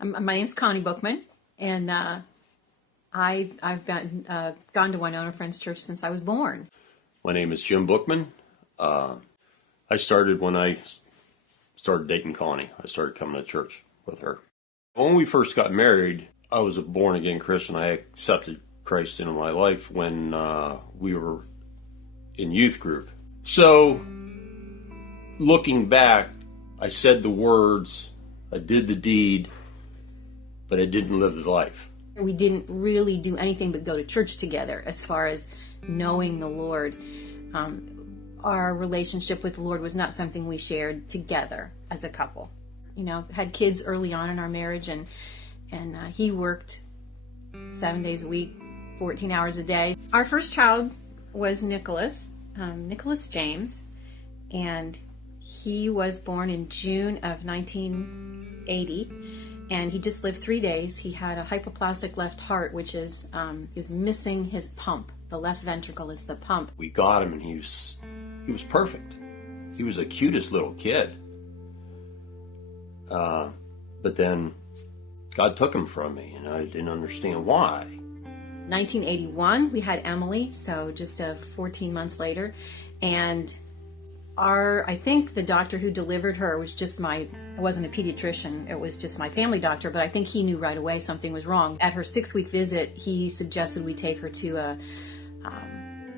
My name's Connie Bookman, and I've gone to Winona Friends Church since I was born. My name is Jim Bookman. I started when I started dating Connie. I started coming to church with her. When we first got married, I was a born-again Christian. I accepted Christ into my life when we were in youth group. So, looking back, I said the words, I did the deed, but I didn't live the life. We didn't really do anything but go to church together as far as knowing the Lord. Our relationship with the Lord was not something we shared together as a couple. You know, had kids early on in our marriage, and he worked 7 days a week, 14 hours a day. Our first child was Nicholas James, and he was born in June of 1980, and he just lived 3 days. He had a hypoplastic left heart, which is, he was missing his pump. The left ventricle is the pump. We got him, and he was perfect. He was the cutest little kid. But then God took him from me, and I didn't understand why. 1981, we had Emily, so just 14 months later, and I think the doctor who delivered her was just it wasn't a pediatrician, it was just my family doctor, but I think he knew right away something was wrong. At her 6-week visit, he suggested we take her to a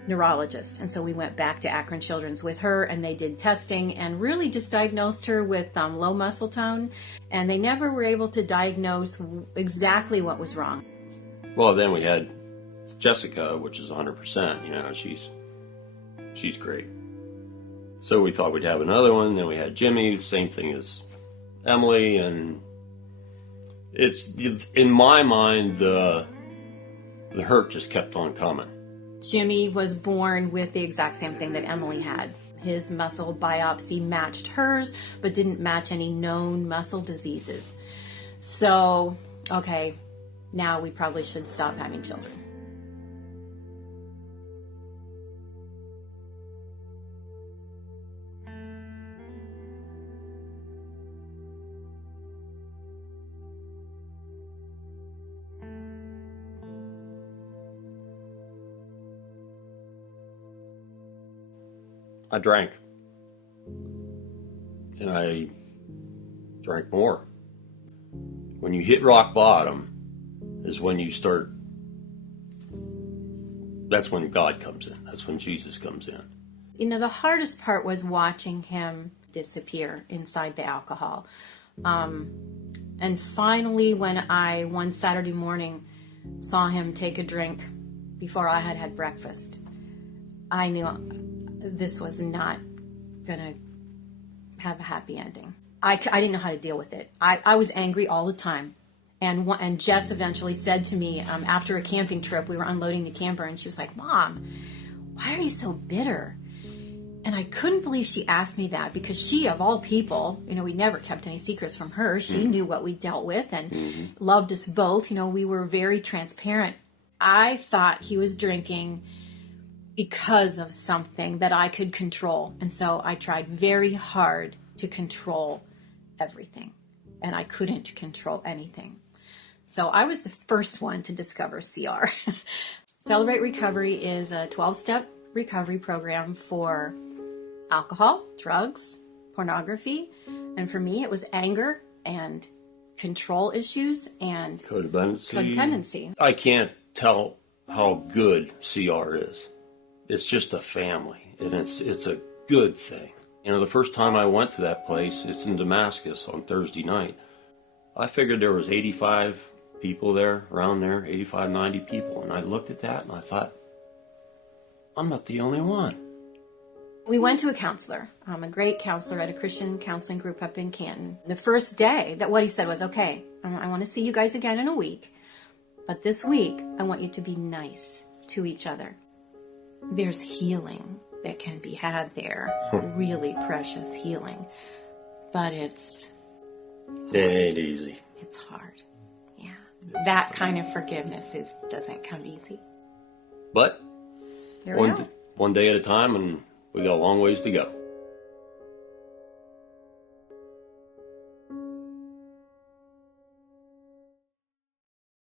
neurologist, and so we went back to Akron Children's with her, and they did testing and really just diagnosed her with low muscle tone, and they never were able to diagnose exactly what was wrong. Well, then we had Jessica, which is 100%, you know, she's great. So we thought we'd have another one. Then we had Jimmy, same thing as Emily, and it's, in my mind, the hurt just kept on coming. Jimmy was born with the exact same thing that Emily had. His muscle biopsy matched hers, but didn't match any known muscle diseases. So, okay, now we probably should stop having children. I drank. And I drank more. When you hit rock bottom is when you start, that's when God comes in. That's when Jesus comes in. You know, the hardest part was watching him disappear inside the alcohol. And finally, when I, one Saturday morning, saw him take a drink before I had had breakfast, I knew this was not going to have a happy ending. I didn't know how to deal with it. I was angry all the time. And Jess eventually said to me, after a camping trip, we were unloading the camper, and she was like, "Mom, why are you so bitter?" And I couldn't believe she asked me that, because she, of all people, you know, we never kept any secrets from her. She knew what we dealt with and loved us both. You know, we were very transparent. I thought he was drinking because of something that I could control. And so I tried very hard to control everything, and I couldn't control anything. So I was the first one to discover CR. Celebrate Recovery is a 12-step recovery program for alcohol, drugs, pornography, and for me it was anger and control issues and codependency. I can't tell how good CR is. It's just a family, and it's a good thing. You know, the first time I went to that place, it's in Damascus on Thursday night. I figured there was 85 people there, around there, 85, 90 people. And I looked at that and I thought, I'm not the only one. We went to a counselor, a great counselor at a Christian counseling group up in Canton. The first day, that what he said was, "Okay, I want to see you guys again in a week. But this week, I want you to be nice to each other." There's healing that can be had there, really precious healing, but it ain't easy. It's hard, yeah. That kind of forgiveness doesn't come easy. But one day at a time, and we got a long ways to go.